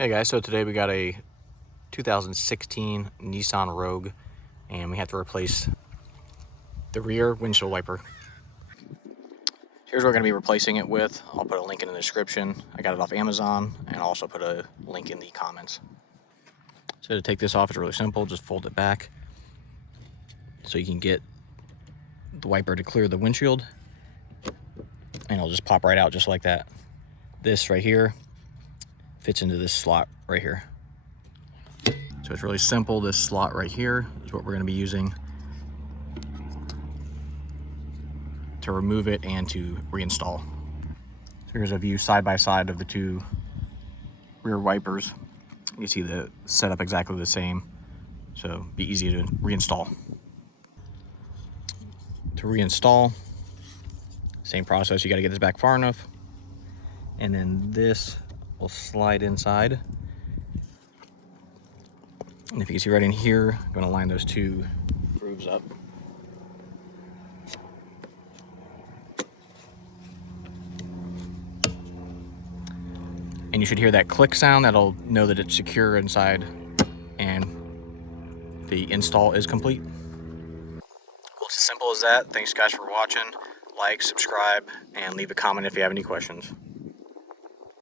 Hey guys, so today we got a 2016 Nissan Rogue and we have to replace the rear windshield wiper. Here's what we're going to be replacing it with. I'll put a link in the description. I got it off Amazon, and I'll also put a link in the comments. So to take this off, it's really simple. Just fold it back so you can get the wiper to clear the windshield, and it'll just pop right out just like that. This right here fits into this slot right here. So it's really simple. This slot right here is what we're going to be using to remove it and to reinstall. So here's a view side by side of the two rear wipers. You see the setup exactly the same, so be easy to reinstall. To reinstall, same process. You got to get this back far enough, and then this will slide inside. And if you can see right in here, I'm going to line those two grooves up. And you should hear that click sound. That'll know that it's secure inside and the install is complete. Well, it's as simple as that. Thanks guys for watching. Like, subscribe, and leave a comment if you have any questions.